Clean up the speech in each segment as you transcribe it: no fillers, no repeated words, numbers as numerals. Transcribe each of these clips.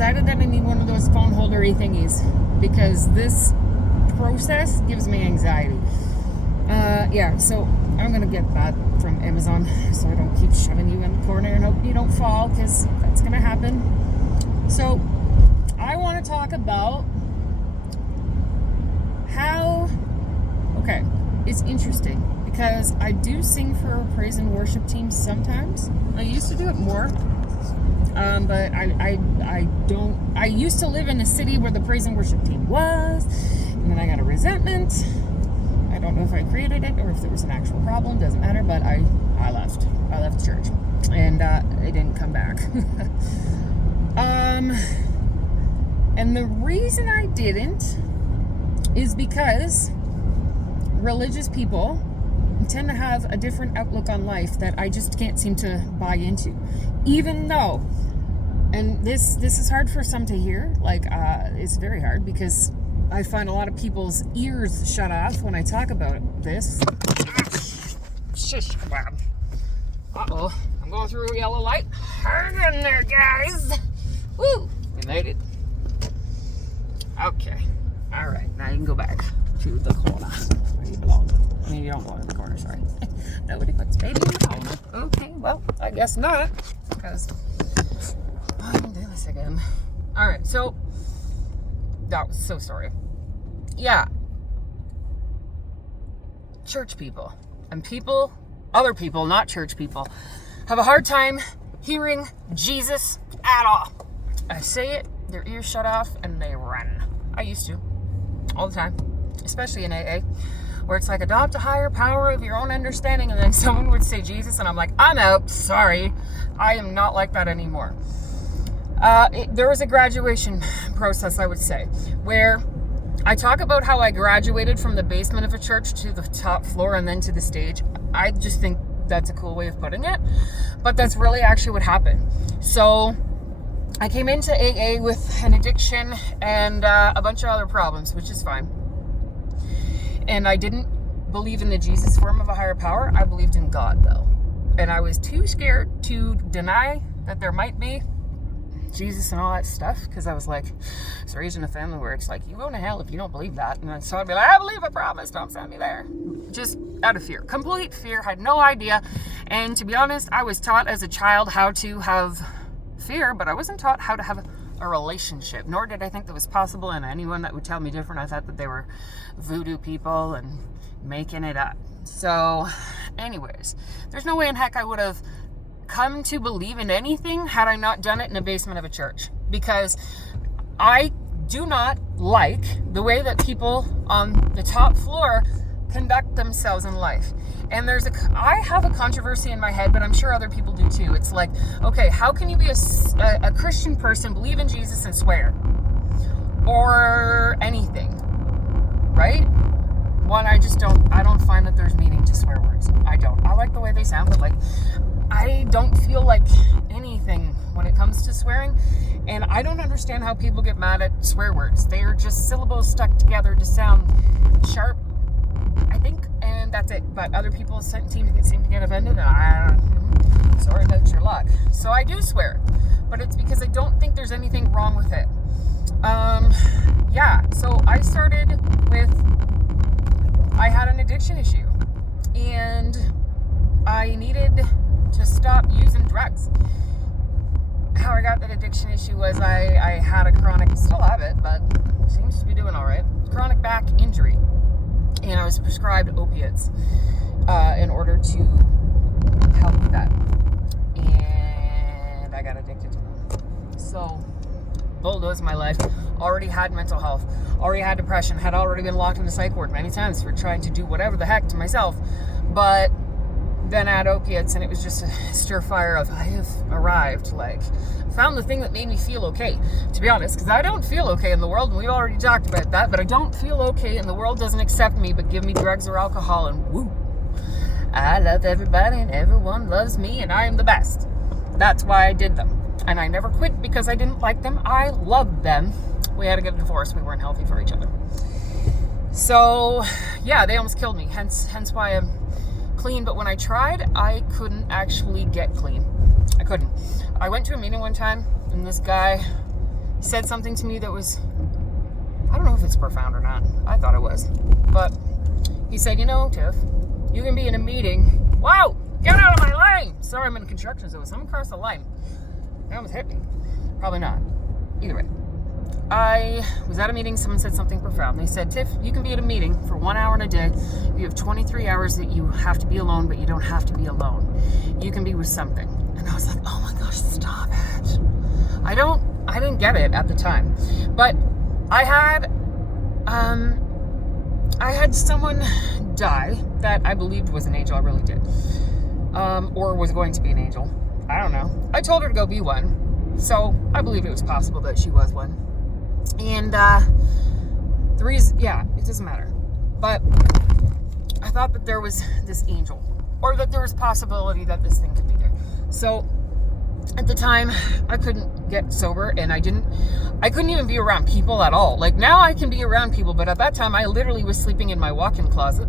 decided that I need one of those phone holdery thingies because this process gives me anxiety. So I'm gonna get that from Amazon so I don't keep shoving you in the corner and hope you don't fall, because that's gonna happen. So I want to talk about it's interesting because I do sing for a praise and worship team sometimes. I used to do it more, but I don't. I used to live in a city where the praise and worship team was, and then I got a resentment. I don't know if I created it or if there was an actual problem. Doesn't matter. But I left. I left church, and I didn't come back. And the reason I didn't is because religious people tend to have a different outlook on life that I just can't seem to buy into. Even though, and this is hard for some to hear, it's very hard because I find a lot of people's ears shut off when I talk about this. Shush, Bob. Uh-oh, I'm going through a yellow light. Hang in there, guys. Woo, we made it. Okay, all right, now you can go back to the corner where you belong. I mean, you don't go in the corner, sorry. Nobody puts baby in the corner. Okay, well, I guess not, because I'm gonna do this again. All right, so that was so sorry. Yeah, church people and other people, not church people, have a hard time hearing Jesus at all. I say it, their ears shut off, and they run. I used to, all the time, especially in AA, where it's like, adopt a higher power of your own understanding, and then someone would say Jesus, and I'm like, I'm out, sorry, I am not like that anymore. There was a graduation process, I would say, where I talk about how I graduated from the basement of a church to the top floor and then to the stage. I just think that's a cool way of putting it, but that's really actually what happened. So I came into AA with an addiction and a bunch of other problems, which is fine. And I didn't believe in the Jesus form of a higher power. I believed in God, though. And I was too scared to deny that there might be Jesus and all that stuff, because I was like, I was raised in a family where it's like, you go to hell if you don't believe that. And so I'd be like, I believe, I promise, don't send me there. Just out of fear. Complete fear. Had no idea. And to be honest, I was taught as a child how to have fear, but I wasn't taught how to have a relationship, nor did I think that was possible. And anyone that would tell me different, I thought that they were voodoo people and making it up. So anyways, there's no way in heck I would have come to believe in anything had I not done it in the basement of a church, because I do not like the way that people on the top floor conduct themselves in life. And I have a controversy in my head, but I'm sure other people do too. It's like, okay, how can you be a Christian person, believe in Jesus and swear? Or anything, right? One, I don't find that there's meaning to swear words. I don't. I like the way they sound, but I don't feel like anything when it comes to swearing. And I don't understand how people get mad at swear words. They are just syllables stuck together to sound sharp, I think, and that's it. But other people seem to get offended, and sorry about your luck. So I do swear, but it's because I don't think there's anything wrong with it. So I started with, I had an addiction issue, and I needed to stop using drugs. How I got that addiction issue was I had a chronic, still have it, but seems to be doing all right, chronic back injury. And I was prescribed opiates in order to help with that. And I got addicted to them. So, bulldozed my life. Already had mental health. Already had depression. Had already been locked in a psych ward many times for trying to do whatever the heck to myself. But then I had opiates, and it was just a stir fire of, I have arrived. Found the thing that made me feel okay, to be honest, because I don't feel okay in the world, and we've already talked about that, but I don't feel okay, and the world doesn't accept me, but give me drugs or alcohol, and woo, I love everybody, and everyone loves me, and I am the best. That's why I did them, and I never quit because I didn't like them. I loved them. We had to get a divorce. We weren't healthy for each other. So, yeah, they almost killed me, hence why I'm clean. But when I tried, I couldn't actually get clean. I couldn't. I went to a meeting one time, and this guy said something to me that was, I don't know if it's profound or not. I thought it was. But he said, Tiff, you can be in a meeting. Wow, get out of my lane. Sorry, I'm in a construction zone. Someone crossed the line. They almost hit me. Probably not. Either way. I was at a meeting. Someone said something profound. They said, Tiff, you can be at a meeting for 1 hour in a day. You have 23 hours that you have to be alone, but you don't have to be alone. You can be with something. And I was like, oh my gosh, stop it. I didn't get it at the time. But I had someone die that I believed was an angel. I really did. Or was going to be an angel. I don't know. I told her to go be one. So I believe it was possible that she was one. And the reason, it doesn't matter. But I thought that there was this angel. Or that there was possibility that this thing could be there. So at the time, I couldn't get sober, and I couldn't even be around people at all. Like, now I can be around people, but at that time, I literally was sleeping in my walk-in closet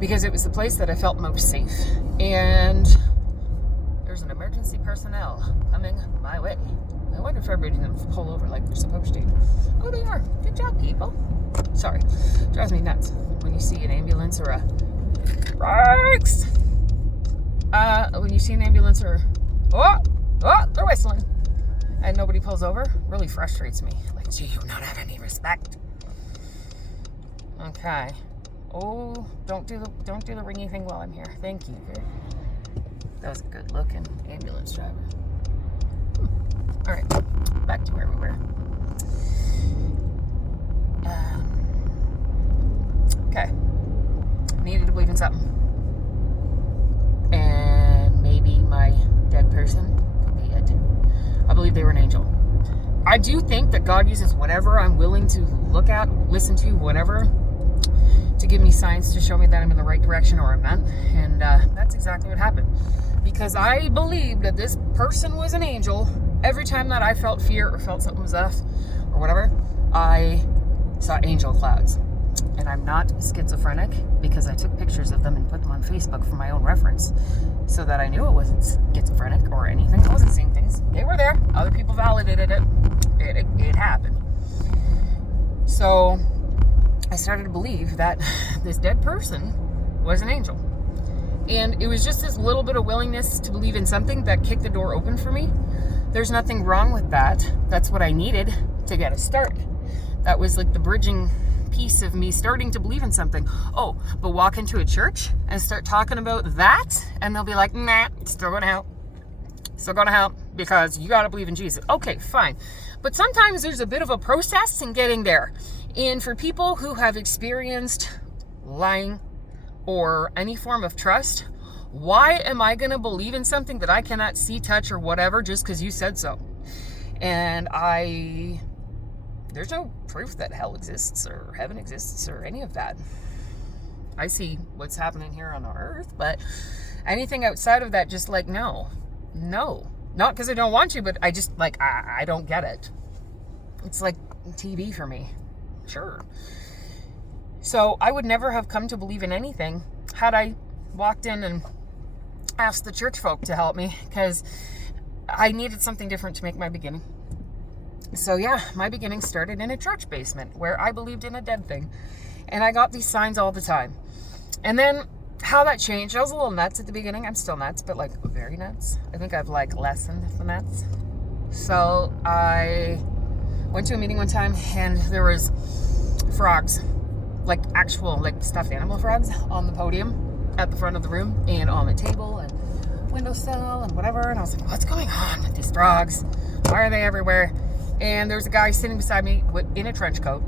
because it was the place that I felt most safe. And there's an emergency personnel coming my way. I wonder if everybody's going to pull over like they're supposed to. Oh, they are. Good job, people. Sorry. Drives me nuts when you see an ambulance or a... Brakes! When you see an ambulance or... Oh, they're whistling. And nobody pulls over. Really frustrates me. Like, do you not have any respect? Okay. Oh, don't do the ringy thing while I'm here. Thank you. Good. That was a good looking ambulance driver. All right, back to where we were. Okay. Needed to believe in something. And maybe my dead person could be it. I believe they were an angel. I do think that God uses whatever I'm willing to look at, listen to, whatever, to give me signs to show me that I'm in the right direction or I'm not. And that's exactly what happened. Because I believed that this person was an angel. Every time that I felt fear or felt something was off or whatever, I saw angel clouds. And I'm not schizophrenic because I took pictures of them and put them on Facebook for my own reference so that I knew it wasn't schizophrenic or anything. I wasn't seeing things. They were there. Other people validated it. It happened. So I started to believe that this dead person was an angel. And it was just this little bit of willingness to believe in something that kicked the door open for me. There's nothing wrong with that. That's what I needed to get a start. That was like the bridging piece of me starting to believe in something. Oh, but walk into a church and start talking about that, and they'll be like, nah, it's still gonna help. Still gonna help because you gotta believe in Jesus. Okay, fine. But sometimes there's a bit of a process in getting there. And for people who have experienced lying or any form of trust, why am I going to believe in something that I cannot see, touch, or whatever just because you said so? And there's no proof that hell exists or heaven exists or any of that. I see what's happening here on the earth, but anything outside of that, just like, no. Not because I don't want to, but I just, like, I don't get it. It's like TV for me. Sure. So I would never have come to believe in anything had I walked in and asked the church folk to help me, because I needed something different to make my beginning. So yeah, my beginning started in a church basement where I believed in a dead thing, and I got these signs all the time. And then how that changed, I was a little nuts at the beginning. I'm still nuts, but like very nuts. I think I've like lessened the nuts. So I went to a meeting one time and there was frogs, like actual like stuffed animal frogs on the podium at the front of the room and on the table and windowsill and whatever. And I was like, what's going on with these frogs? Why are they everywhere? And there's a guy sitting beside me in a trench coat.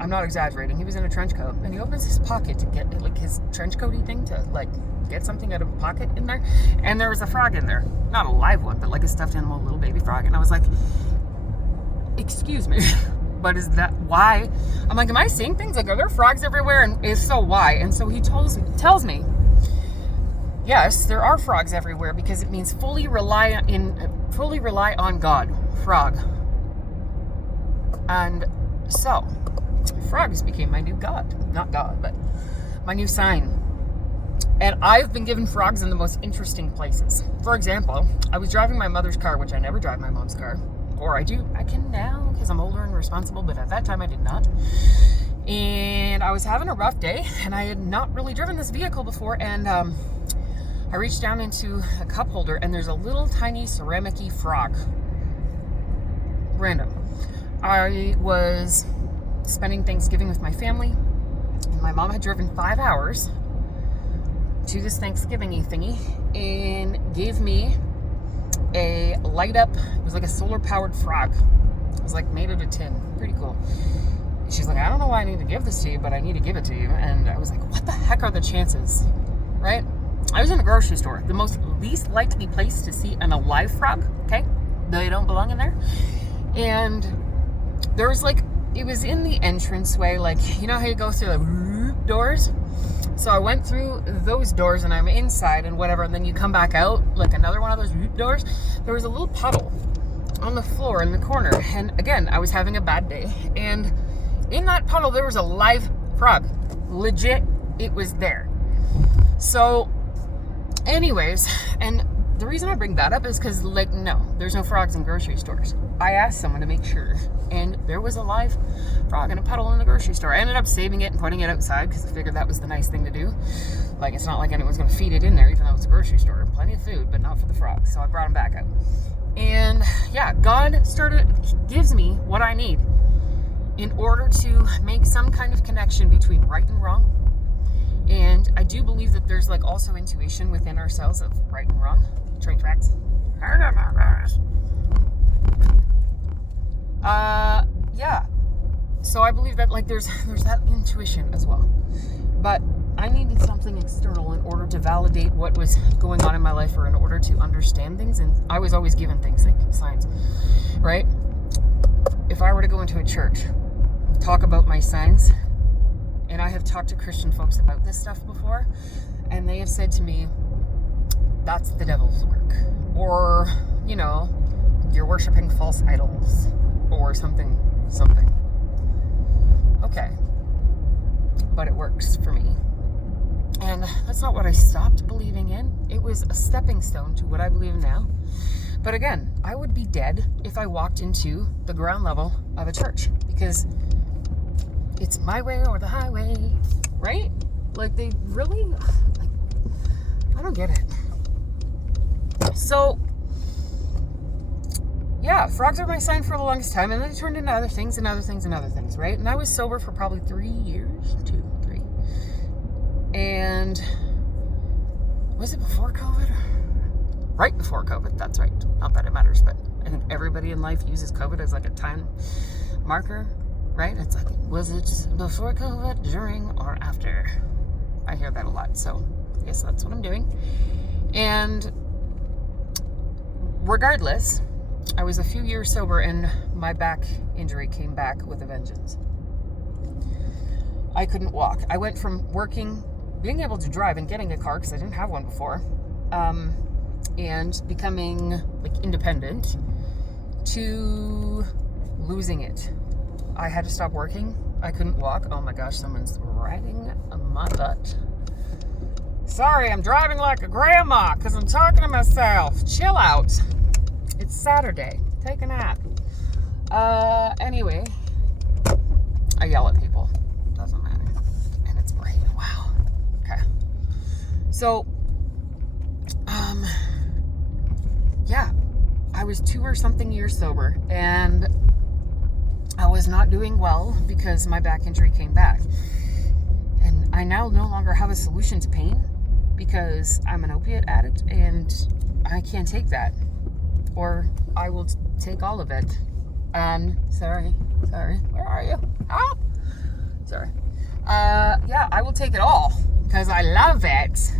I'm not exaggerating. He was in a trench coat, and he opens his pocket to get like his trench coaty thing to like get something out of a pocket in there. And there was a frog in there, not a live one, but like a stuffed animal, little baby frog. And I was like, excuse me, but is that why? I'm like, am I seeing things? Like, are there frogs everywhere? And if so, why? And so he tells me, yes, there are frogs everywhere because it means fully rely on God. Frog. And so frogs became my new god. Not god, but my new sign. And I've been given frogs in the most interesting places. For example, I was driving my mother's car, which I never drive my mom's car. Or I can now because I'm older and responsible, but at that time I did not. And I was having a rough day, and I had not really driven this vehicle before, and I reached down into a cup holder, and there's a little tiny ceramic-y frog. Random. I was spending Thanksgiving with my family, and my mom had driven 5 hours to this Thanksgiving-y thingy and gave me a light up, it was like a solar powered frog. It was like made out of tin. Pretty cool. She's like, I don't know why I need to give this to you, but I need to give it to you. And I was like, what the heck are the chances? Right? I was in a grocery store, the most least likely place to see an alive frog. Okay? They don't belong in there. And there was like, it was in the entranceway, like, you know how you go through the doors? So I went through those doors and I'm inside and whatever, and then you come back out, like another one of those doors. There was a little puddle on the floor in the corner. And again, I was having a bad day. And in that puddle, there was a live frog. Legit, it was there. So, anyways, and the reason I bring that up is because, like, no, there's no frogs in grocery stores. I asked someone to make sure, and there was a live frog in a puddle in the grocery store. I ended up saving it and putting it outside because I figured that was the nice thing to do. Like, it's not like anyone's going to feed it in there, even though it's a grocery store. Plenty of food, but not for the frogs. So I brought him back out. And yeah, God gives me what I need in order to make some kind of connection between right and wrong. And I do believe that there's like also intuition within ourselves of right and wrong. Train tracks. Yeah. So I believe that like there's that intuition as well. But I needed something external in order to validate what was going on in my life, or in order to understand things. And I was always given things like signs, right? If I were to go into a church, talk about my signs, and I have talked to Christian folks about this stuff before, and they have said to me, that's the devil's work. Or, you know, you're worshiping false idols, or something. Okay. But it works for me. And that's not what I stopped believing in. It was a stepping stone to what I believe in now. But again, I would be dead if I walked into the ground level of a church, because it's my way or the highway, right? Like, they really, like, I don't get it. So, yeah, frogs are my sign for the longest time, and then they turned into other things, right? And I was sober for probably 3 years, 3. And was it before COVID? Right before COVID, that's right. Not that it matters, but I think everybody in life uses COVID as like a time marker, right? It's like, was it before COVID, during, or after? I hear that a lot, so I guess that's what I'm doing. And regardless, I was a few years sober, and my back injury came back with a vengeance. I couldn't walk. I went from being able to drive and getting a car, because I didn't have one before, and becoming like independent, to losing it. I had to stop working. I couldn't walk. Oh my gosh, someone's riding my butt. Sorry, I'm driving like a grandma because I'm talking to myself. Chill out. It's Saturday. Take a nap. Anyway, I yell at people. Doesn't matter. And it's great. Wow. Okay. So, yeah, I was 2 or something years sober, and I was not doing well because my back injury came back. And I now no longer have a solution to pain because I'm an opiate addict, and I can't take that. Or I will take all of it. And sorry, where are you? Help! Sorry. Yeah, I will take it all because I love it.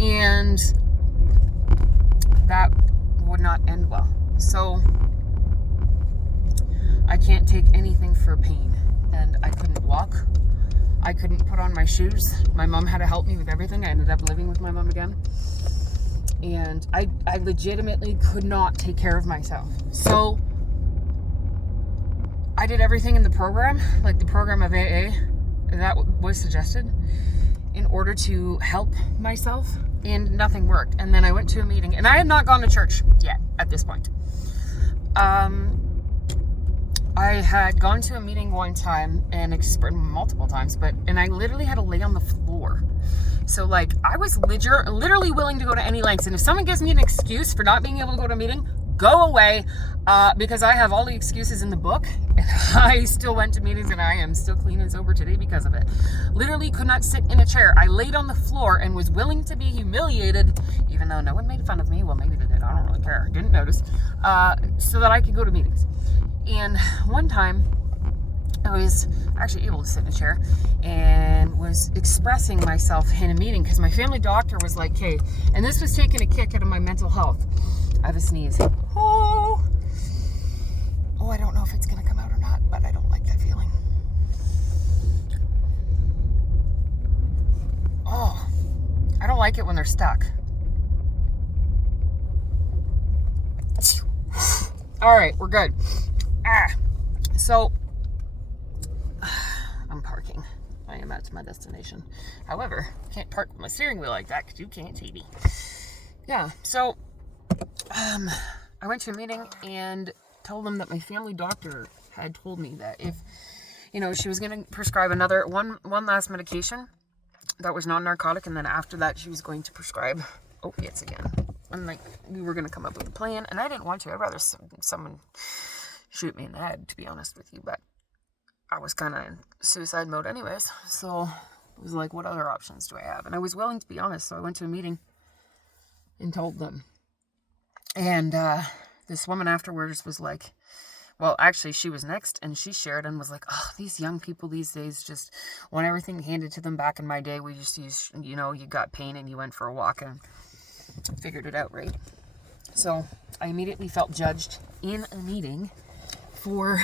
And that would not end well. So I can't take anything for pain. And I couldn't walk. I couldn't put on my shoes. My mom had to help me with everything. I ended up living with my mom again. And I legitimately could not take care of myself. So I did everything in the program, like the program of AA that was suggested, in order to help myself, and nothing worked. And then I went to a meeting, and I had not gone to church yet at this point. I had gone to a meeting one time and multiple times, and I literally had to lay on the floor. So like I was literally willing to go to any lengths. And if someone gives me an excuse for not being able to go to a meeting, go away, because I have all the excuses in the book. And I still went to meetings, and I am still clean and sober today because of it. Literally could not sit in a chair. I laid on the floor and was willing to be humiliated, even though no one made fun of me. Well, maybe they did. I don't really care. Didn't notice. So that I could go to meetings. And one time, I was actually able to sit in a chair and was expressing myself in a meeting because my family doctor was like, hey, and this was taking a kick out of my mental health. I have a sneeze. Oh, I don't know if it's going to come out or not, but I don't like that feeling. Oh, I don't like it when they're stuck. All right, we're good. So I'm parking. I am at my destination. However, can't park with my steering wheel like that because you can't see me. Yeah, so I went to a meeting and told them that my family doctor had told me that if, she was going to prescribe one last medication that was non-narcotic, and then after that she was going to prescribe opiates again. And like we were going to come up with a plan, and I didn't want to. I'd rather someone shoot me in the head, to be honest with you, but I was kind of in suicide mode anyways, so it was like, what other options do I have? And I was willing to be honest, so I went to a meeting and told them. And this woman afterwards was like, well, actually, she was next, and she shared and was like, oh, these young people these days just want everything handed to them. Back in my day, we just used, you got pain and you went for a walk and figured it out, right? So I immediately felt judged in a meeting for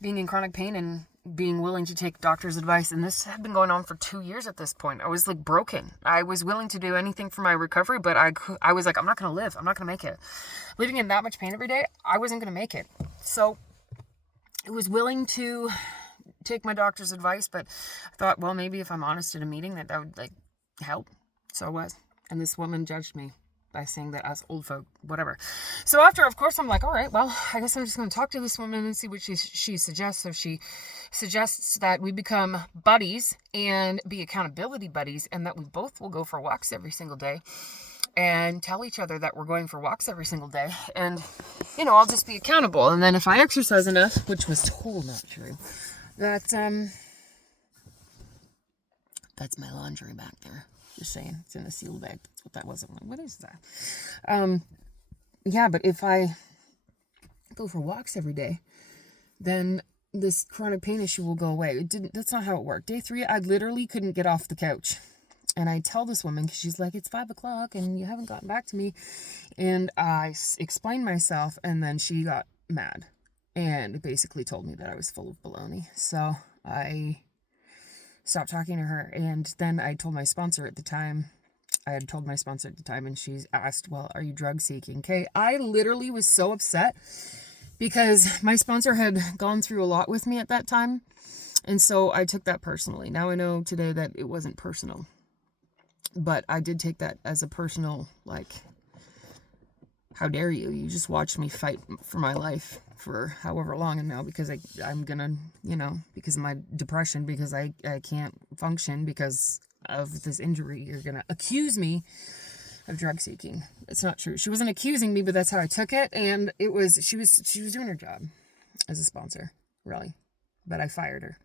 being in chronic pain and being willing to take doctor's advice. And this had been going on for 2 years at this point. I was like broken. I was willing to do anything for my recovery, but I was like, I'm not going to live. I'm not going to make it. Living in that much pain every day, I wasn't going to make it. So I was willing to take my doctor's advice, but I thought, well, maybe if I'm honest in a meeting that would like help. So I was. And this woman judged me by saying that as old folk, whatever. So after, of course, I'm like, all right, well, I guess I'm just going to talk to this woman and see what she suggests. So she suggests that we become buddies and be accountability buddies, and that we both will go for walks every single day and tell each other that we're going for walks every single day. And, I'll just be accountable. And then if I exercise enough, which was totally not true, that's my laundry back there. Just saying, it's in a sealed bag. That's what that was. I'm like, what is that? Yeah, but if I go for walks every day, then this chronic pain issue will go away. That's not how it worked. Day 3, I literally couldn't get off the couch. And I tell this woman, because she's like, it's 5 o'clock and you haven't gotten back to me. And I explained myself, and then she got mad and basically told me that I was full of baloney. So I stopped talking to her, and then I told my sponsor at the time, and she's asked, well, are you drug seeking? Okay, I literally was so upset because my sponsor had gone through a lot with me at that time, and so I took that personally. Now I know today that it wasn't personal, but I did take that as a personal, like, how dare you? You just watched me fight for my life for however long, and now because I'm gonna, because of my depression, because I can't function because of this injury, you're gonna accuse me of drug seeking. It's not true. She wasn't accusing me, but that's how I took it, and she was doing her job as a sponsor, really, but I fired her.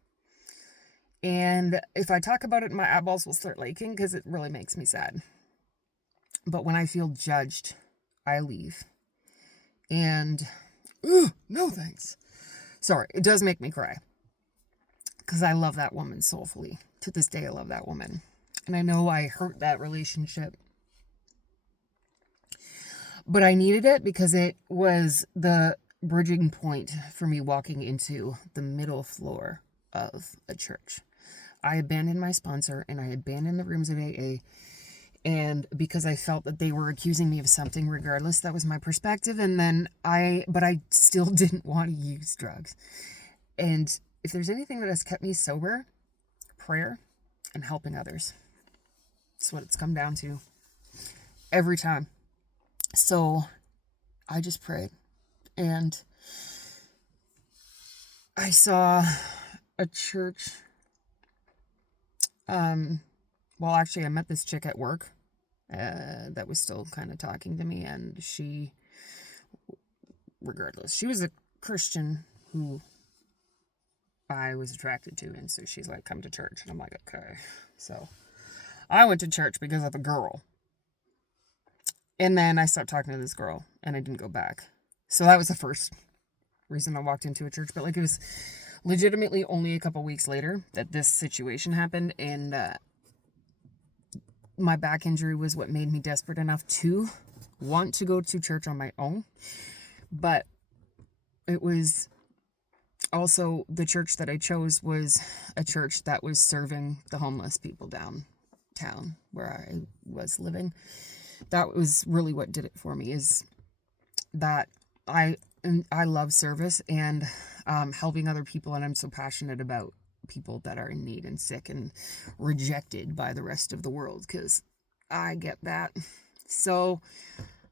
And if I talk about it, my eyeballs will start leaking because it really makes me sad. But when I feel judged, I leave. And, no thanks. Sorry, it does make me cry. Because I love that woman soulfully. To this day, I love that woman. And I know I hurt that relationship. But I needed it because it was the bridging point for me walking into the middle floor of a church. I abandoned my sponsor and I abandoned the rooms of AA. And because I felt that they were accusing me of something, regardless, that was my perspective. And then but I still didn't want to use drugs. And if there's anything that has kept me sober, prayer and helping others. That's what it's come down to every time. So I just prayed And I saw a church. Well, actually, I met this chick at work that was still kind of talking to me, and she, regardless, she was a Christian who I was attracted to, and so she's like, come to church, and I'm like, okay. So I went to church because of a girl, and then I stopped talking to this girl, and I didn't go back. So that was the first reason I walked into a church, but like it was legitimately only a couple weeks later that this situation happened, and my back injury was what made me desperate enough to want to go to church on my own. But it was also the church that I chose was a church that was serving the homeless people downtown where I was living. That was really what did it for me, is that I love service and helping other people, and I'm so passionate about people that are in need and sick and rejected by the rest of the world, because I get that. So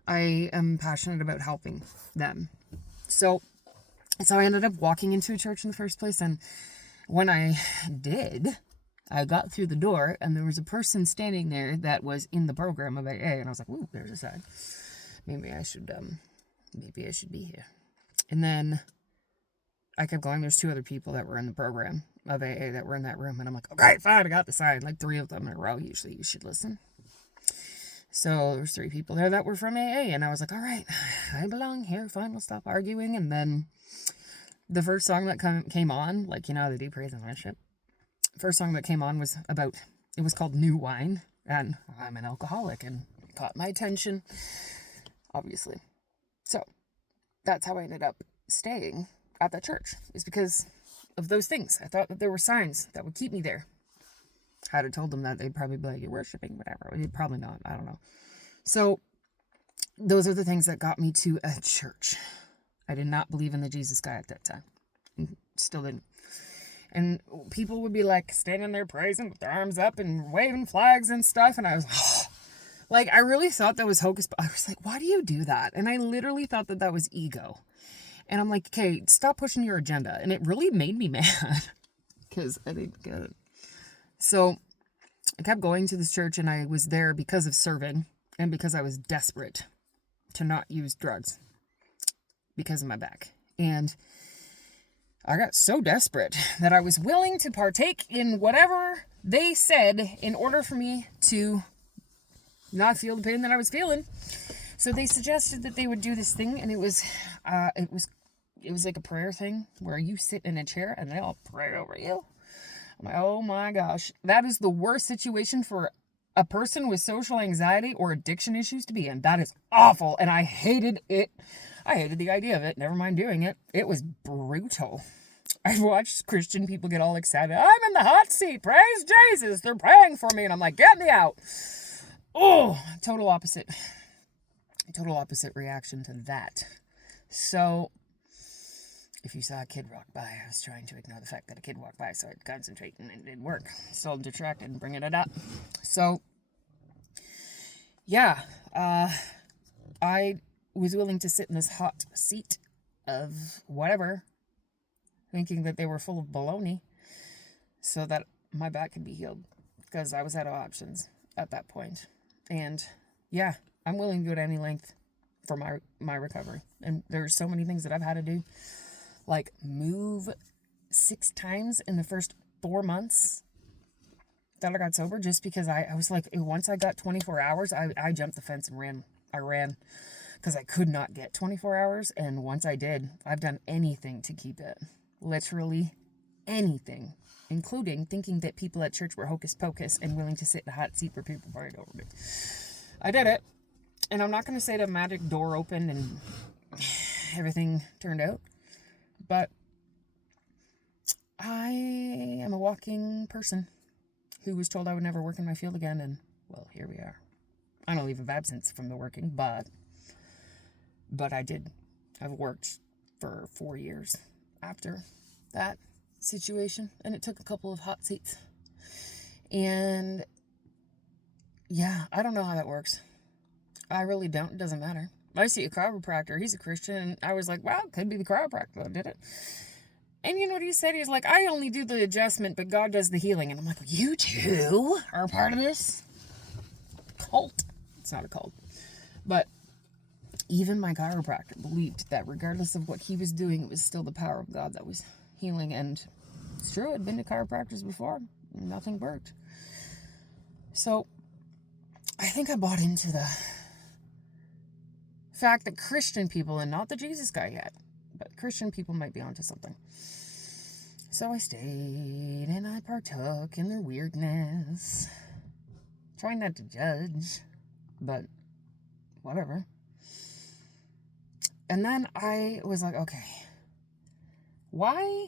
I am passionate about helping them. So I ended up walking into a church in the first place, and when I did, I got through the door, and there was a person standing there that was in the program of AA, and I was like, ooh, there's a sign. Maybe I should be here. And then I kept going. There's 2 other people that were in the program of AA that were in that room. And I'm like, okay, fine, I got the sign. Like 3 of them in a row. Usually you should listen. So there's 3 people there that were from AA. And I was like, all right, I belong here. Fine, we'll stop arguing. And then the first song that came on, like, you know, they do praise and worship. First song that came on was called New Wine. And I'm an alcoholic, and it caught my attention, obviously. So that's how I ended up staying at that church, is because of those things. I thought that there were signs that would keep me there. Had I told them that, they'd probably be like, you're worshiping, whatever. Probably not. I don't know. So those are the things that got me to a church. I did not believe in the Jesus guy at that time. Still didn't. And people would be like standing there praising with their arms up and waving flags and stuff. And I was like, I really thought that was hocus. I was like, why do you do that? And I literally thought that that was ego. And I'm like, okay, stop pushing your agenda. And it really made me mad because I didn't get it. So I kept going to this church, and I was there because of serving and because I was desperate to not use drugs because of my back. And I got so desperate that I was willing to partake in whatever they said in order for me to not feel the pain that I was feeling. So they suggested that they would do this thing, and it was like a prayer thing where you sit in a chair and they all pray over you. I'm like, oh my gosh, that is the worst situation for a person with social anxiety or addiction issues to be in. That is awful, and I hated it. I hated the idea of it. Never mind doing it. It was brutal. I've watched Christian people get all excited. I'm in the hot seat. Praise Jesus. They're praying for me. And I'm like, get me out. Oh, total opposite reaction to that. So if you saw a kid walk by, I was trying to ignore the fact that a kid walked by, so I'd concentrate, and it didn't work. Still distracted and bringing it up. So, yeah, I was willing to sit in this hot seat of whatever, thinking that they were full of baloney, so that my back could be healed, because I was out of options at that point. And yeah, I'm willing to go to any length for my recovery. And there's so many things that I've had to do, like move 6 times in the first 4 months that I got sober, just because I was like, once I got 24 hours, I jumped the fence and ran. I ran because I could not get 24 hours. And once I did, I've done anything to keep it. Literally anything, including thinking that people at church were hocus pocus and willing to sit in a hot seat where people prayed over me. I did it. And I'm not going to say the magic door opened and everything turned out, but I am a walking person who was told I would never work in my field again, and, well, here we are. I don't leave of absence from the working, but I did. I've worked for 4 years after that situation, and it took a couple of hot seats. And, yeah, I don't know how that works. I really don't. It doesn't matter. I see a chiropractor. He's a Christian. And I was like, wow, could be the chiropractor that did it. And you know what he said? He was like, I only do the adjustment, but God does the healing. And I'm like, you too are a part of this cult. It's not a cult. But even my chiropractor believed that regardless of what he was doing, it was still the power of God that was healing. And it's true, I'd been to chiropractors before. Nothing worked. So I think I bought into the fact that Christian people, and not the Jesus guy yet, but Christian people might be onto something. So I stayed and I partook in their weirdness. Trying not to judge, but whatever. And then I was like, okay, why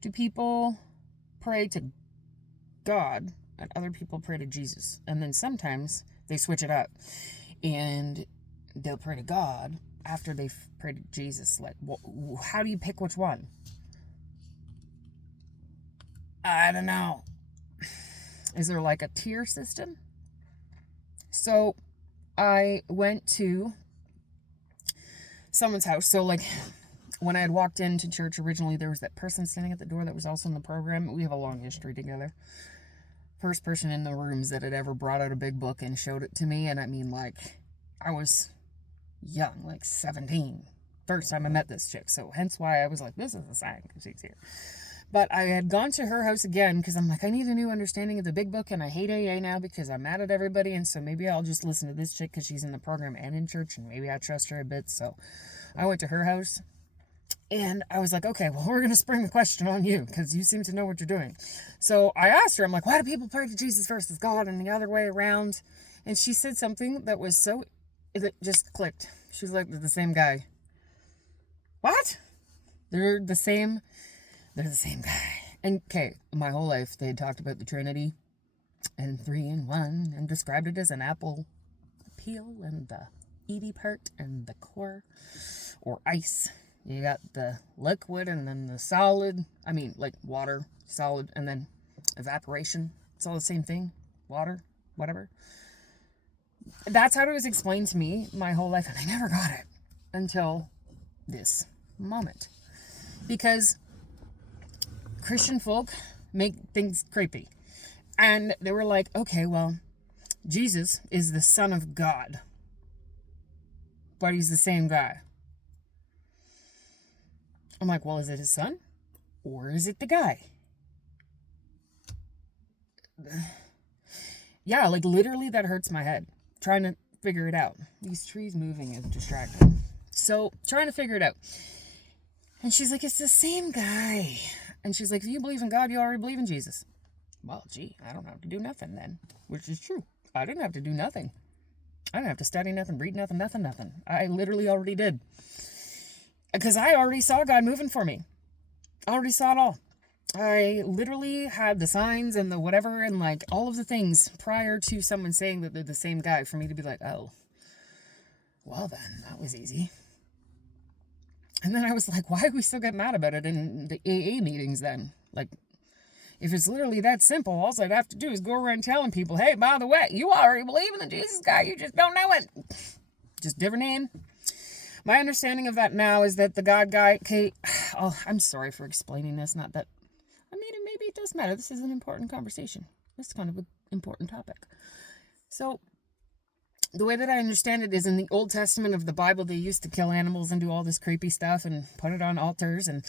do people pray to God and other people pray to Jesus? And then sometimes they switch it up and they'll pray to God after they've prayed to Jesus. Like, how do you pick which one? I don't know. Is there like a tier system? So I went to someone's house. So like when I had walked into church originally, there was that person standing at the door that was also in the program. We have a long history together. First person in the rooms that had ever brought out a big book and showed it to me. And I mean, like, I was young, like 17. First time I met this chick. So hence why I was like, this is a sign because she's here. But I had gone to her house again because I'm like, I need a new understanding of the big book, and I hate AA now because I'm mad at everybody, and so maybe I'll just listen to this chick because she's in the program and in church, and maybe I trust her a bit. So I went to her house, and I was like, okay, well, we're going to spring the question on you because you seem to know what you're doing. So I asked her, I'm like, why do people pray to Jesus versus God and the other way around? And she said something that was so, it just clicked. She's like, they're the same guy. What? They're the same guy. And okay, my whole life they had talked about the Trinity and 3 in 1 and described it as an apple peel and the eaty part and the core or ice. You got the liquid and then the solid. I mean, like water, solid, and then evaporation. It's all the same thing. Water, whatever. That's how it was explained to me my whole life, and I never got it until this moment. Because Christian folk make things creepy. And they were like, okay, well, Jesus is the Son of God. But he's the same guy. I'm like, well, is it his son? Or is it the guy? Yeah, like literally that hurts my head. Trying to figure it out. These trees moving is distracting. So, trying to figure it out. And she's like, it's the same guy. And she's like, if you believe in God, you already believe in Jesus. Well, gee, I don't have to do nothing then. Which is true. I didn't have to do nothing. I didn't have to study nothing, read nothing. I literally already did. Because I already saw God moving for me. I already saw it all. I literally had the signs and the whatever and like all of the things prior to someone saying that they're the same guy for me to be like, oh, well then, that was easy. And then I was like, why do we still get mad about it in the AA meetings then? Like, if it's literally that simple, all I'd have to do is go around telling people, hey, by the way, you already believe in the Jesus guy, you just don't know it. Just different name. My understanding of that now is that the God guy, okay, oh, I'm sorry for explaining this, not that, I mean, maybe it does matter. This is an important conversation. This is kind of an important topic. So, the way that I understand it is in the Old Testament of the Bible, they used to kill animals and do all this creepy stuff and put it on altars and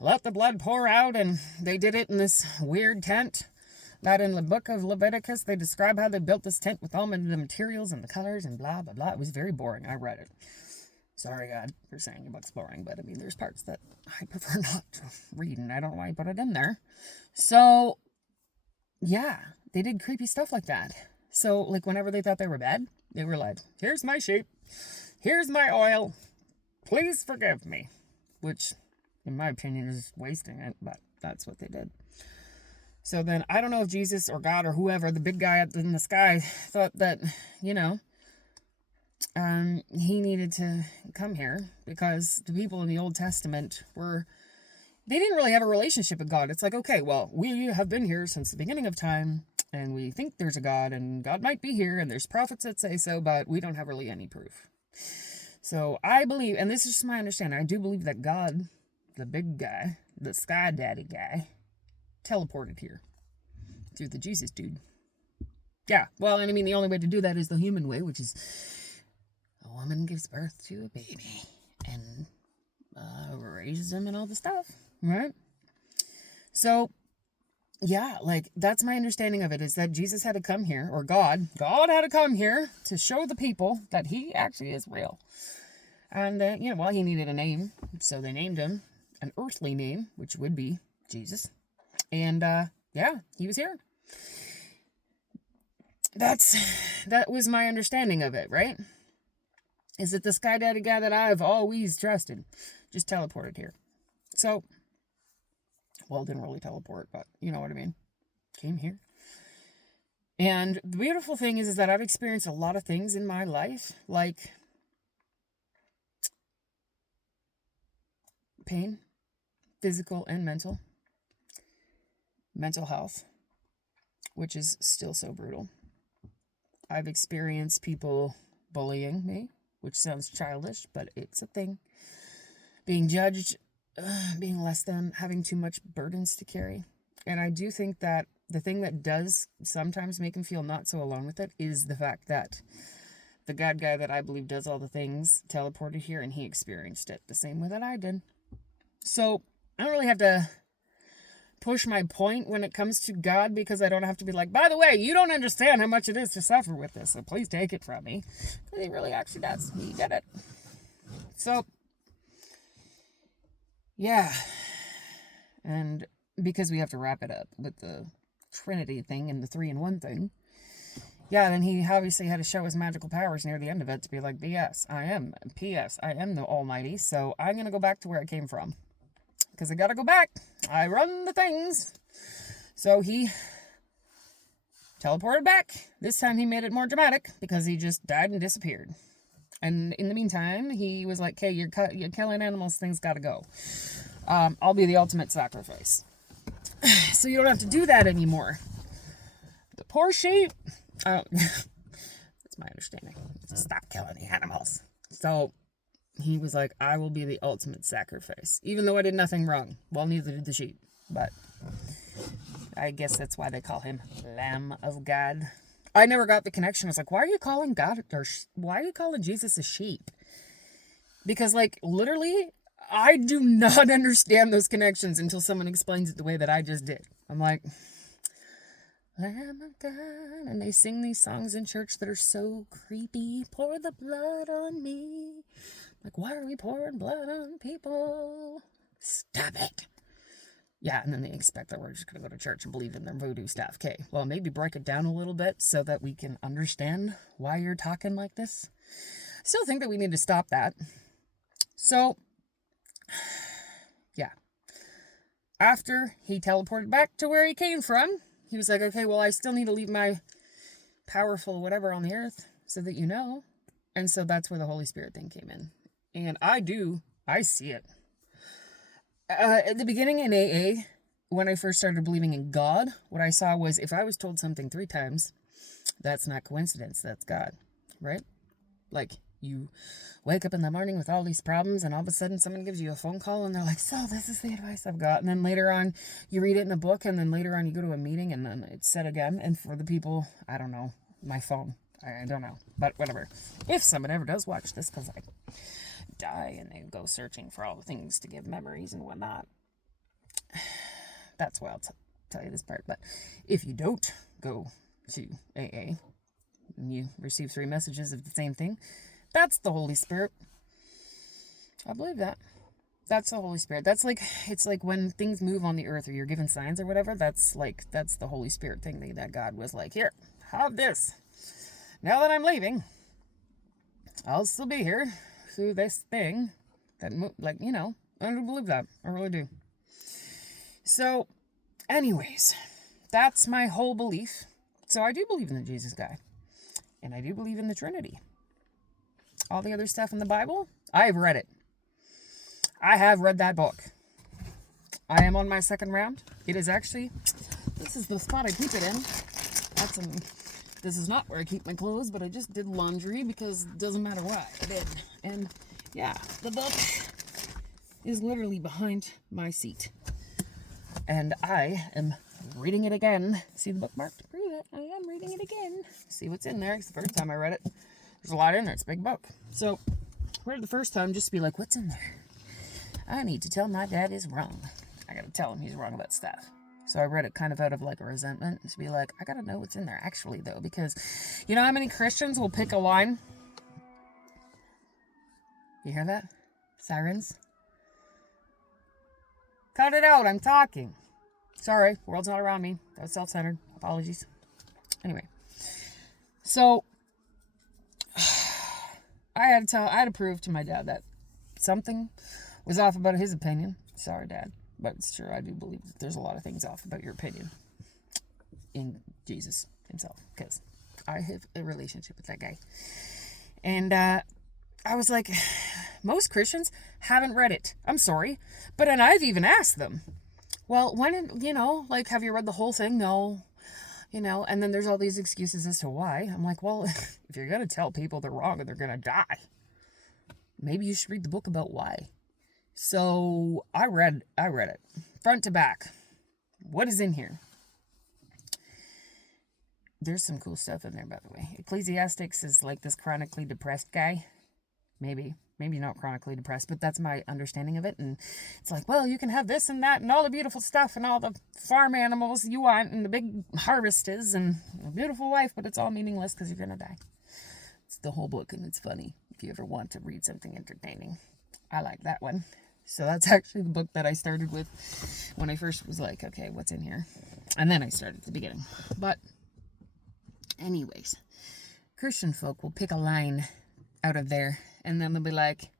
let the blood pour out. And they did it in this weird tent that in the book of Leviticus, they describe how they built this tent with all the materials and the colors and blah, blah, blah. It was very boring. I read it. Sorry, God, for saying your book's boring. But I mean, there's parts that I prefer not to read and I don't know why you put it in there. So, yeah, they did creepy stuff like that. So, like, whenever they thought they were bad, they were like, here's my sheep, here's my oil, please forgive me. Which, in my opinion, is wasting it, but that's what they did. So then, I don't know if Jesus or God or whoever, the big guy up in the sky, thought that, you know, he needed to come here because the people in the Old Testament they didn't really have a relationship with God. It's like, okay, well, we have been here since the beginning of time, and we think there's a God, and God might be here, and there's prophets that say so, but we don't have really any proof. So I believe, and this is just my understanding, I do believe that God, the big guy, the sky daddy guy, teleported here through the Jesus dude. Yeah, well, and I mean, the only way to do that is the human way, which is a woman gives birth to a baby and raises him and all the stuff, right? So, yeah, like, that's my understanding of it, is that Jesus had to come here, or God had to come here to show the people that he actually is real. And, well, he needed a name, so they named him an earthly name, which would be Jesus. And, he was here. That was my understanding of it, right? Is that the sky daddy guy that I've always trusted just teleported here. So, well, didn't really teleport, but you know what I mean. Came here. And the beautiful thing is that I've experienced a lot of things in my life, like pain, physical and mental health, which is still so brutal. I've experienced people bullying me, which sounds childish, but it's a thing. Being judged, being less than, having too much burdens to carry. And I do think that the thing that does sometimes make him feel not so alone with it is the fact that the God guy that I believe does all the things teleported here, and he experienced it the same way that I did. So I don't really have to push my point when it comes to God, because I don't have to be like, by the way, you don't understand how much it is to suffer with this, so please take it from me. Because he really actually does. He did it. So, yeah. And because we have to wrap it up with the Trinity thing and the 3-in-1 thing, yeah, then he obviously had to show his magical powers near the end of it to be like, P.S. I am the Almighty, so I'm going to go back to where I came from. Because I gotta go back. I run the things. So he teleported back. This time he made it more dramatic because he just died and disappeared. And in the meantime, he was like, "Okay, you're killing animals. Things gotta go. I'll be the ultimate sacrifice." So you don't have to do that anymore. The poor sheep. That's my understanding. Stop killing the animals. So he was like, I will be the ultimate sacrifice. Even though I did nothing wrong. Well, neither did the sheep. But I guess that's why they call him Lamb of God. I never got the connection. I was like, why are you calling God, or why are you calling Jesus a sheep? Because, like, literally, I do not understand those connections until someone explains it the way that I just did. I'm like, Lamb of God. And they sing these songs in church that are so creepy. Pour the blood on me. Like, why are we pouring blood on people? Stop it. Yeah, and then they expect that we're just going to go to church and believe in their voodoo stuff. Okay, well, maybe break it down a little bit so that we can understand why you're talking like this. I still think that we need to stop that. So, yeah. After he teleported back to where he came from, he was like, okay, well, I still need to leave my powerful whatever on the earth so that you know. And so that's where the Holy Spirit thing came in. And I see it. At the beginning in AA, when I first started believing in God, what I saw was if I was told something 3 times, that's not coincidence, that's God, right? Like, you wake up in the morning with all these problems, and all of a sudden someone gives you a phone call, and they're like, so this is the advice I've got. And then later on, you read it in a book, and then later on you go to a meeting, and then it's said again. And for the people, I don't know, my phone, I don't know, but whatever. If someone ever does watch this, because I die and they go searching for all the things to give memories and whatnot, that's why I'll tell you this part. But if you don't go to AA and you receive 3 messages of the same thing, that's the Holy Spirit. I believe that. That's the Holy Spirit. That's like, it's like when things move on the earth or you're given signs or whatever, that's the Holy Spirit thing that God was like, here, have this. Now that I'm leaving, I'll still be here through this thing that, like, you know, I do believe that. I really do. So, anyways, that's my whole belief. So I do believe in the Jesus guy. And I do believe in the Trinity. All the other stuff in the Bible, I've read it. I have read that book. I am on my 2nd round. It is actually, this is the spot I keep it in. This is not where I keep my clothes, but I just did laundry because it doesn't matter what I did. And yeah, the book is literally behind my seat. And I am reading it again. See the bookmark? Read it. I am reading it again. See what's in there. It's the first time I read it. There's a lot in there. It's a big book. So, read it the first time just to be like, what's in there? I need to tell my dad is wrong. I gotta tell him he's wrong about stuff. So I read it kind of out of like a resentment to be like, I gotta know what's in there actually though, because you know how many Christians will pick a line? You hear that? Sirens? Cut it out, I'm talking. Sorry, world's not around me. That was self-centered. Apologies. Anyway. So I had to prove to my dad that something was off about his opinion. Sorry, Dad. But it's true. I do believe that there's a lot of things off about your opinion in Jesus himself. Because I have a relationship with that guy. And I was like, most Christians haven't read it. I'm sorry. But and I've even asked them, well, when, you know, like, have you read the whole thing? No. You know, and then there's all these excuses as to why. I'm like, well, if you're going to tell people they're wrong and they're going to die, maybe you should read the book about why. So I read it front to back. What is in here? There's some cool stuff in there, by the way. Ecclesiastics is like this chronically depressed guy. Maybe not chronically depressed, but that's my understanding of it. And it's like, well, you can have this and that and all the beautiful stuff and all the farm animals you want and the big harvest is and a beautiful wife, but it's all meaningless because you're going to die. It's the whole book, and it's funny if you ever want to read something entertaining. I like that one. So that's actually the book that I started with when I first was like, okay, what's in here? And then I started at the beginning. But anyways, Christian folk will pick a line out of there, and then they'll be like,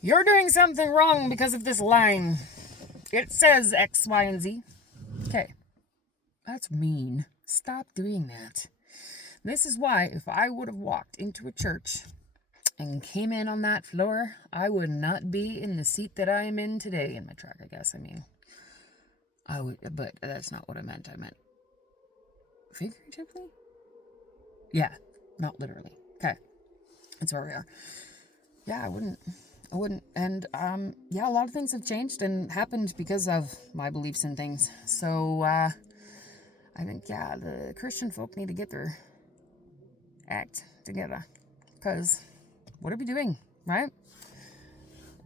you're doing something wrong because of this line. It says X, Y, and Z. Okay, that's mean. Stop doing that. This is why if I would have walked into a church and came in on that floor, I would not be in the seat that I am in today in my truck, I guess. I mean, I would, but that's not what I meant. I meant figuratively? Yeah, not literally. Okay. That's where we are. Yeah, I wouldn't. And, yeah, a lot of things have changed and happened because of my beliefs and things. So, I think, yeah, the Christian folk need to get their act together. Because what are we doing, right?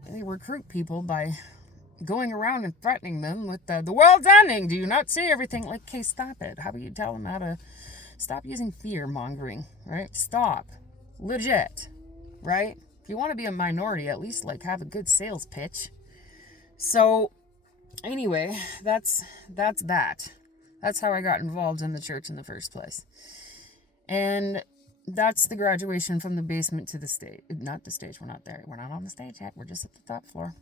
They recruit people by going around and threatening them with the world's ending. Do you not see everything? Like, okay, stop it. How about you tell them how to stop using fear-mongering, right? Stop. Legit, right? If you want to be a minority, at least like have a good sales pitch. So anyway, that's that. That's how I got involved in the church in the first place. And that's the graduation from the basement to the stage. Not the stage, we're not there. We're not on the stage yet. We're just at the top floor.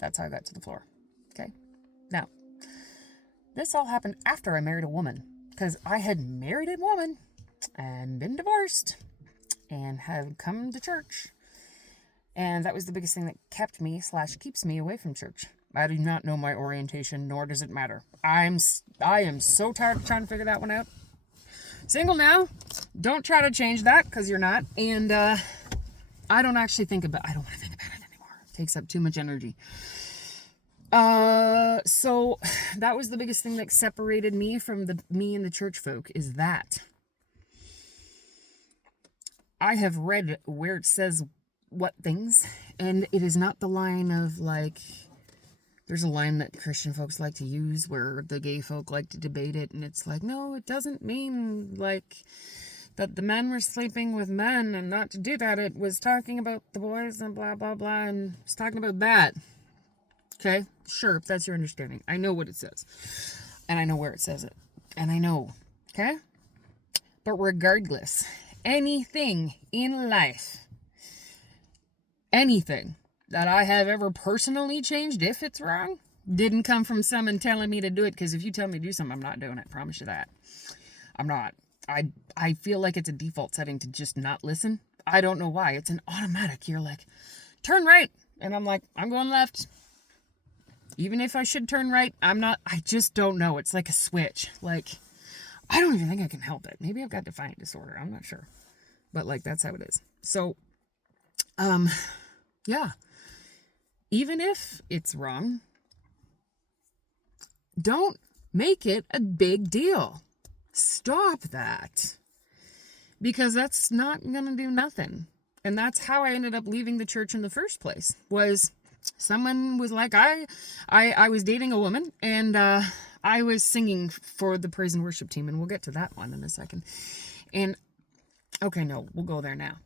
That's how I got to the floor. Okay. Now, this all happened after I married a woman. Because I had married a woman and been divorced and have come to church. And that was the biggest thing that kept me / keeps me away from church. I do not know my orientation, nor does it matter. I am so tired of trying to figure that one out. Single now. Don't try to change that, because you're not. And I don't want to think about it anymore. It takes up too much energy. So that was the biggest thing that separated me from me and the church folk, is that I have read where it says what things, and it is not the line of like, there's a line that Christian folks like to use where the gay folk like to debate it, and it's like, no, it doesn't mean like that the men were sleeping with men and not to do that. It was talking about the boys and blah, blah, blah, and it's talking about that. Okay, sure, if that's your understanding. I know what it says, and I know where it says it, and I know, okay? But regardless, anything in life, anything that I have ever personally changed, if it's wrong, didn't come from someone telling me to do it, because if you tell me to do something, I'm not doing it, promise you that. I'm not. I feel like it's a default setting to just not listen. I don't know why. It's an automatic. You're like, turn right, and I'm like, I'm going left. Even if I should turn right, I'm not. I just don't know. It's like a switch. Like, I don't even think I can help it. Maybe I've got defiant disorder. I'm not sure. But, like, that's how it is. So, Yeah. Even if it's wrong, don't make it a big deal. Stop that. Because that's not going to do nothing. And that's how I ended up leaving the church in the first place. Was someone was like, I was dating a woman, and I was singing for the praise and worship team, and we'll get to that one in a second. And okay, no, we'll go there now.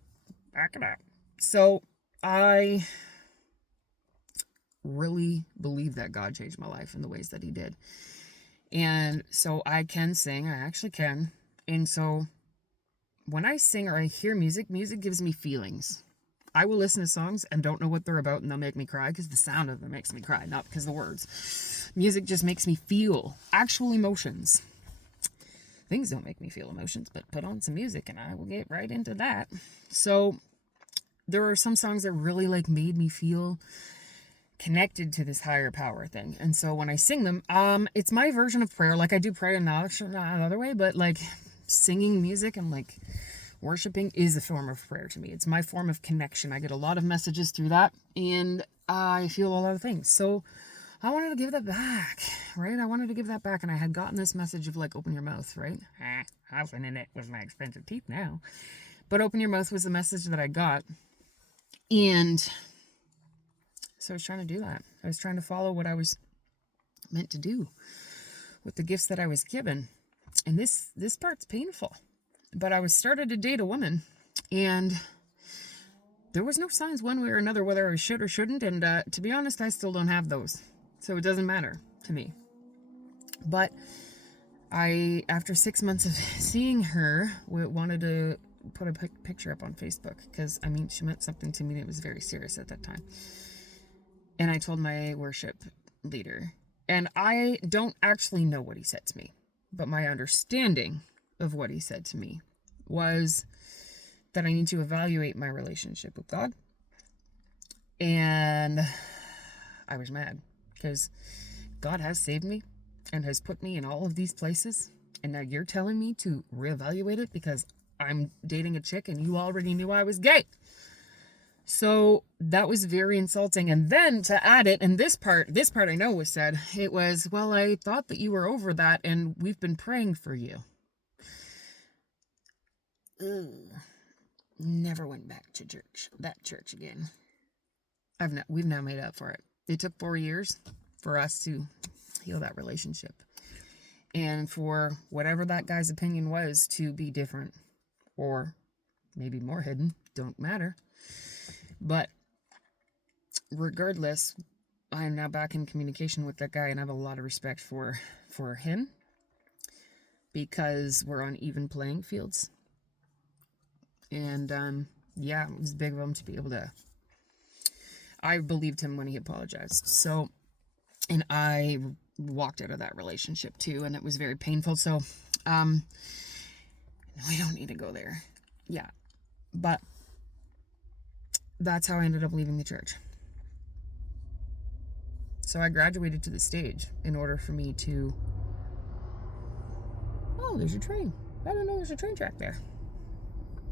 Back it up. So I really believe that God changed my life in the ways that he did. And so I can sing. I actually can. And so when I sing or I hear music, music gives me feelings. I will listen to songs and don't know what they're about, and they'll make me cry because the sound of them makes me cry, not because of the words. Music just makes me feel actual emotions. Things don't make me feel emotions, but put on some music and I will get right into that. So there are some songs that really like made me feel connected to this higher power thing. And so when I sing them, it's my version of prayer. Like I do prayer not another way, but like singing music and like worshiping is a form of prayer to me. It's my form of connection. I get a lot of messages through that, and I feel a lot of things. So I wanted to give that back, right? I wanted to give that back, and I had gotten this message of like, open your mouth, right? Opening it with my expensive teeth now. But open your mouth was the message that I got. And so I was trying to do that. I was trying to follow what I was meant to do with the gifts that I was given. And this part's painful. But I was started to date a woman, and there was no signs one way or another whether I should or shouldn't. And to be honest, I still don't have those. So it doesn't matter to me. But after 6 months of seeing her, wanted to put a picture up on Facebook because, I mean, she meant something to me and it was very serious at that time. And I told my worship leader, and I don't actually know what he said to me, but my understanding of what he said to me was that I need to evaluate my relationship with God. And I was mad because God has saved me and has put me in all of these places. And now you're telling me to reevaluate it because I'm dating a chick and you already knew I was gay. So that was very insulting. And then to add it, and this part I know was said, it was, well, I thought that you were over that and we've been praying for you. Ugh. Never went back to that church again. We've now made up for it. It took 4 years for us to heal that relationship. And for whatever that guy's opinion was to be different or maybe more hidden, don't matter. But regardless, I'm now back in communication with that guy, and I have a lot of respect for him because we're on even playing fields. And yeah, it was big of him to be able to. I believed him when he apologized. So, and I walked out of that relationship too, and it was very painful. So, we don't need to go there. Yeah, but that's how I ended up leaving the church. So I graduated to the stage in order for me to. Oh, there's a train. I didn't know there's a train track there.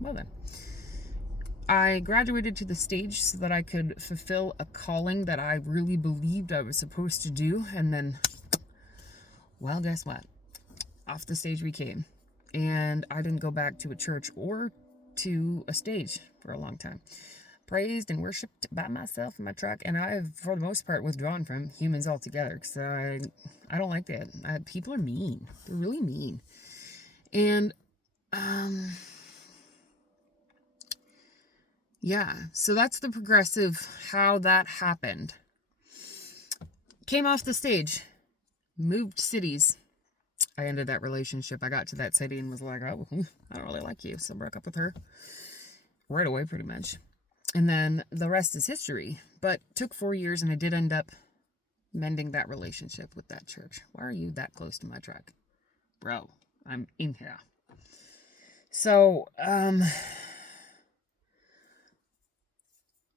Well then. I graduated to the stage so that I could fulfill a calling that I really believed I was supposed to do. And then, well, guess what? Off the stage we came. And I didn't go back to a church or to a stage for a long time. Praised and worshipped by myself in my truck. And I've, for the most part, withdrawn from humans altogether. Because I don't like that. People are mean. They're really mean. And, yeah, so that's the progressive, how that happened. Came off the stage, moved cities. I ended that relationship. I got to that city and was like, oh, I don't really like you. So broke up with her right away, pretty much. And then the rest is history. But took 4 years, and I did end up mending that relationship with that church. Why are you that close to my truck? Bro, I'm in here. So,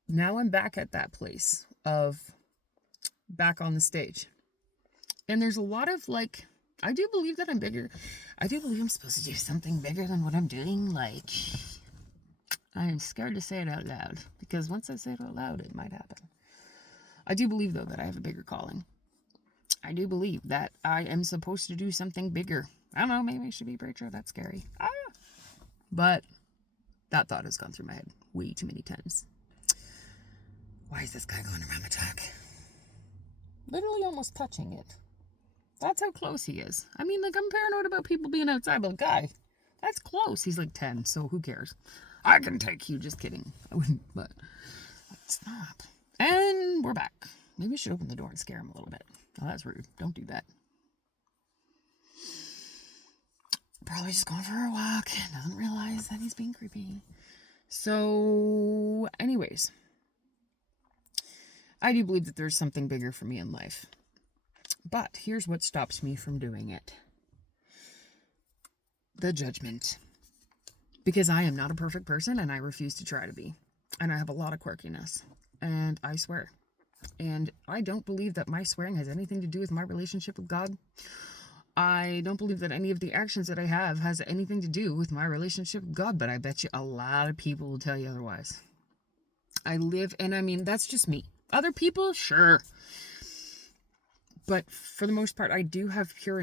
now I'm back at that place of back on the stage. And there's a lot of like, I do believe that I'm bigger. I do believe I'm supposed to do something bigger than what I'm doing. Like, I am scared to say it out loud, because once I say it out loud, it might happen. I do believe, though, that I have a bigger calling. I do believe that I am supposed to do something bigger. I don't know, maybe I should be a preacher. That's scary. But that thought has gone through my head way too many times. Why is this guy going around my truck? Literally almost touching it. That's how close he is. I mean, like, I'm paranoid about people being outside, but guy, that's close. He's like 10, so who cares? I can take you. Just kidding. I wouldn't, but stop. And we're back. Maybe we should open the door and scare him a little bit. Oh, that's rude. Don't do that. Probably just going for a walk. Doesn't realize that he's being creepy. So, anyways, I do believe that there's something bigger for me in life. But here's what stops me from doing it. The judgment. Because I am not a perfect person, and I refuse to try to be. And I have a lot of quirkiness. And I swear. And I don't believe that my swearing has anything to do with my relationship with God. I don't believe that any of the actions that I have has anything to do with my relationship with God, but I bet you a lot of people will tell you otherwise. And I mean, that's just me. Other people, sure. But for the most part, I have pure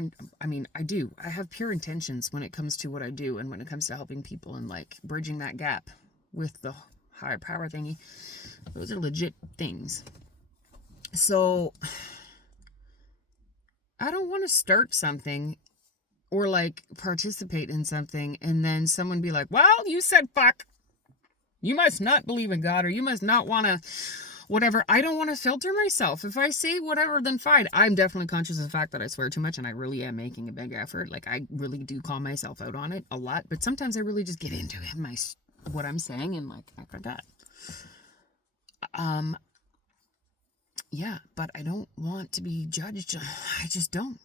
intentions when it comes to what I do and when it comes to helping people and like bridging that gap with the higher power thingy. Those are legit things. So I don't want to start something or like participate in something and then someone be like, well, you said fuck. You must not believe in God, or you must not want to whatever. I don't want to filter myself. If I say whatever, then fine. I'm definitely conscious of the fact that I swear too much, and I really am making a big effort. Like, I really do call myself out on it a lot, but sometimes I really just get into it, what I'm saying, and like, I forgot. Yeah, but I don't want to be judged. I just don't.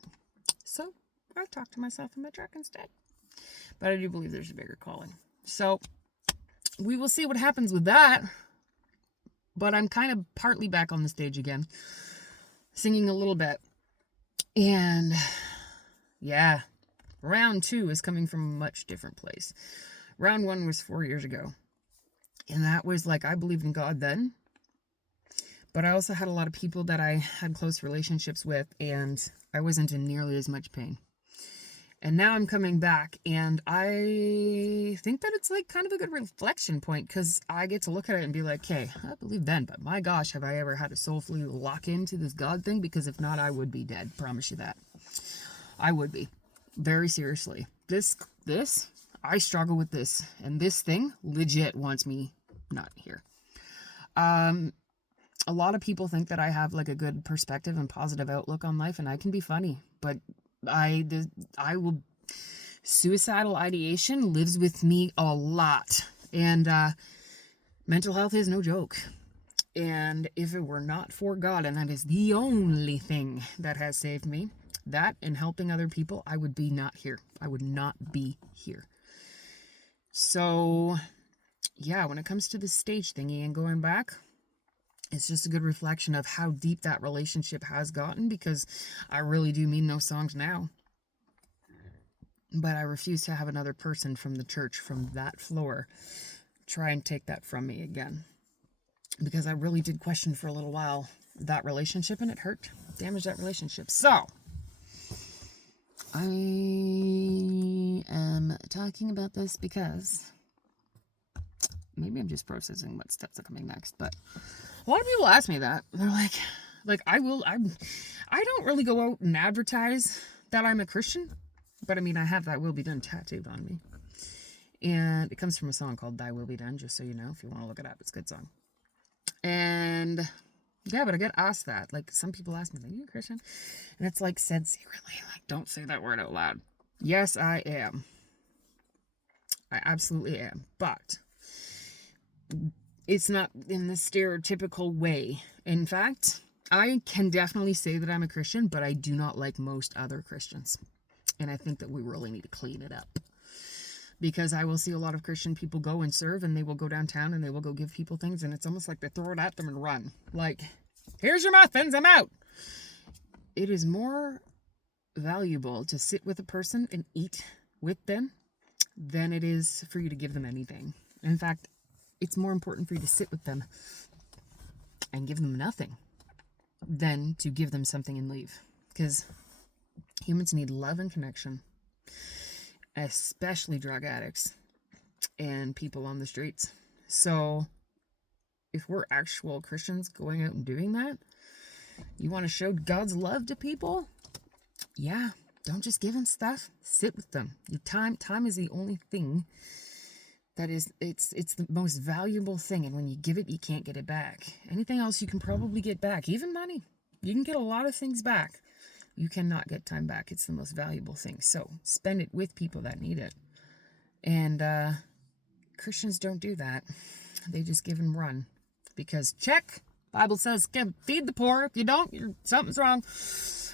So I talk to myself in my truck instead. But I do believe there's a bigger calling. So we will see what happens with that. But I'm kind of partly back on the stage again, singing a little bit. And yeah, round 2 is coming from a much different place. Round 1 was 4 years ago. And that was like, I believed in God then. But I also had a lot of people that I had close relationships with, and I wasn't in nearly as much pain. And now I'm coming back, and I think that it's like kind of a good reflection point, because I get to look at it and be like, okay, I believe then, but my gosh, have I ever had to soulfully lock into this God thing? Because if not, I would be dead. Promise you that. I would be. Very seriously. This, I struggle with this, and this thing legit wants me not here. A lot of people think that I have like a good perspective and positive outlook on life, and I can be funny, but suicidal ideation lives with me a lot, and mental health is no joke. And if it were not for God, and that is the only thing that has saved me, that and helping other people, I would be not here. I would not be here. So yeah, when it comes to the stage thingy and going back, it's just a good reflection of how deep that relationship has gotten, because I really do mean those songs now. But I refuse to have another person from the church, from that floor, try and take that from me again. Because I really did question for a little while that relationship, and it hurt, damaged that relationship. So, I am talking about this because maybe I'm just processing what steps are coming next, but a lot of people ask me that. They're like, I don't really go out and advertise that I'm a Christian, but I mean, I have "Thy Will Be Done" tattooed on me. And it comes from a song called "Thy Will Be Done," just so you know, if you want to look it up, it's a good song. And yeah, but I get asked that. Like, some people ask me, are you a Christian? And it's like said secretly, like, don't say that word out loud. Yes, I am. I absolutely am. But it's not in the stereotypical way. In fact, I can definitely say that I'm a Christian, but I do not like most other Christians. And I think that we really need to clean it up. Because I will see a lot of Christian people go and serve, and they will go downtown and they will go give people things, and it's almost like they throw it at them and run. Like, here's your muffins, I'm out. It is more valuable to sit with a person and eat with them than it is for you to give them anything. In fact, it's more important for you to sit with them and give them nothing than to give them something and leave. Because humans need love and connection, especially drug addicts and people on the streets. So if we're actual Christians going out and doing that, you want to show God's love to people? Yeah, don't just give them stuff. Sit with them. Your time is the only thing that is, it's the most valuable thing. And when you give it, you can't get it back. Anything else you can probably get back, even money. You can get a lot of things back. You cannot get time back. It's the most valuable thing. So spend it with people that need it. And Christians don't do that. They just give and run. Because check, Bible says, feed the poor. If you don't, something's wrong.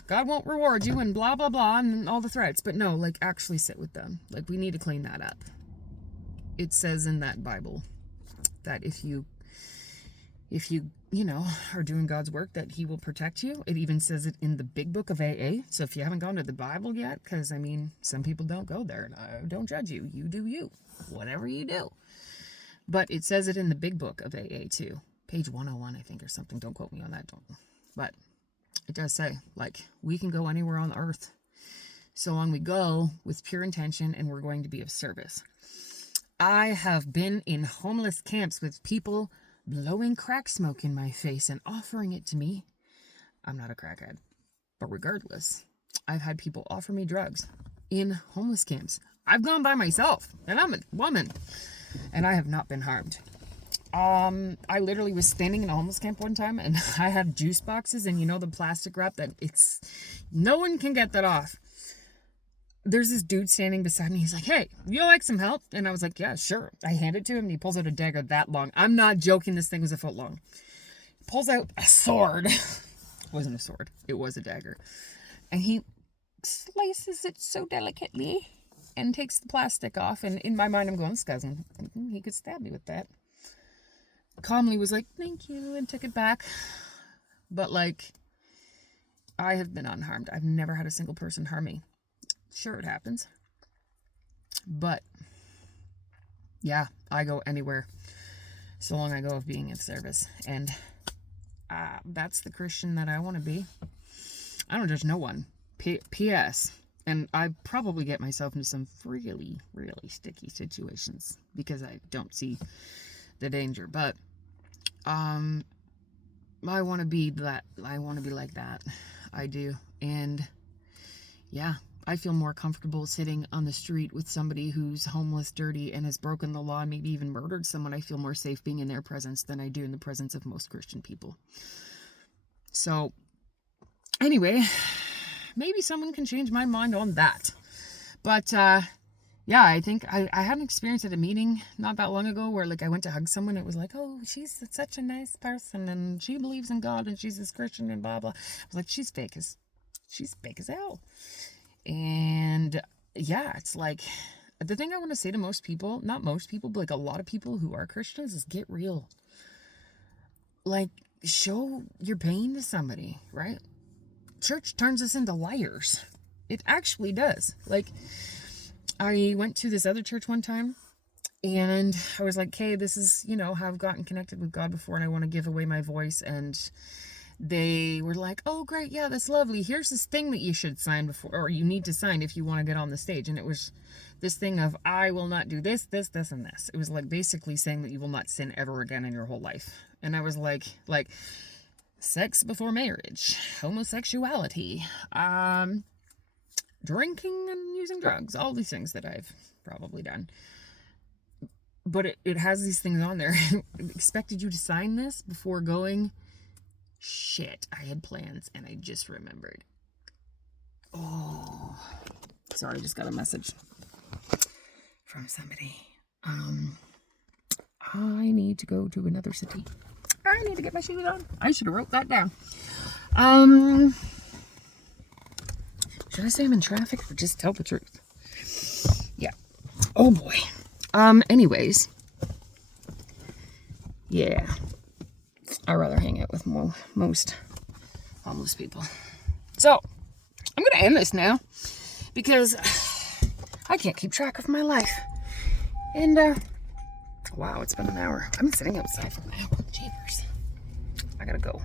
God won't reward you and blah, blah, blah, and all the threats. But no, like, actually sit with them. Like, we need to clean that up. It says in that Bible that if you are doing God's work, that he will protect you. It even says it in the big book of AA. So if you haven't gone to the Bible yet, because, I mean, some people don't go there, and I don't judge you. You do you. Whatever you do. But it says it in the big book of AA too. Page 101, I think, or something. Don't quote me on that. But it does say, like, we can go anywhere on earth so long we go with pure intention and we're going to be of service. I have been in homeless camps with people blowing crack smoke in my face and offering it to me. I'm not a crackhead. But regardless, I've had people offer me drugs in homeless camps. I've gone by myself, and I'm a woman, and I have not been harmed. I literally was standing in a homeless camp one time, and I had juice boxes, and the plastic wrap that no one can get that off. There's this dude standing beside me. He's like, "Hey, you like some help?" And I was like, "Yeah, sure." I hand it to him, and he pulls out a dagger that long. I'm not joking. This thing was a foot long. He pulls out a sword. It wasn't a sword. It was a dagger. And he slices it so delicately and takes the plastic off. And in my mind, I'm going, this guy's, he could stab me with that. Calmly was like, "Thank you," and took it back. But, like, I have been unharmed. I've never had a single person harm me. Sure, it happens. But, yeah, I go anywhere so long I go of being of service. And that's the Christian that I want to be. I don't judge no one. P.S. And I probably get myself into some really, really sticky situations because I don't see the danger. But I want to be that. I want to be like that. I do. And yeah, I feel more comfortable sitting on the street with somebody who's homeless, dirty, and has broken the law, and maybe even murdered someone. I feel more safe being in their presence than I do in the presence of most Christian people. So anyway, maybe someone can change my mind on that. But yeah, I think I had an experience at a meeting not that long ago where, like, I went to hug someone. It was like, "Oh, she's such a nice person, and she believes in God, and she's this Christian, and blah blah." I was like, she's fake as hell. And yeah, it's like, the thing I want to say to most people, not most people, but like a lot of people who are Christians, is get real. Like, show your pain to somebody, right? Church turns us into liars. It actually does. Like, I went to this other church one time, and I was like, "Hey, this is, how I've gotten connected with God before, and I want to give away my voice." And they were like, "Oh, great, yeah, that's lovely. Here's this thing that you should sign before, or you need to sign if you want to get on the stage." And it was this thing of, "I will not do this, this, this, and this." It was like basically saying that you will not sin ever again in your whole life. And I was like, sex before marriage, homosexuality, drinking and using drugs, all these things that I've probably done. But it has these things on there. It expected you to sign this before going. Shit, I had plans and I just remembered. Oh, sorry, I just got a message from somebody. I need to go to another city. I need to get my shoes on. I should have wrote that down. Should I say I'm in traffic or just tell the truth? Yeah. Oh boy. Anyways. Yeah. I'd rather hang out with most homeless people. So, I'm going to end this now because I can't keep track of my life. And Wow, it's been an hour. I've been sitting outside for an hour. Jeepers. I gotta go.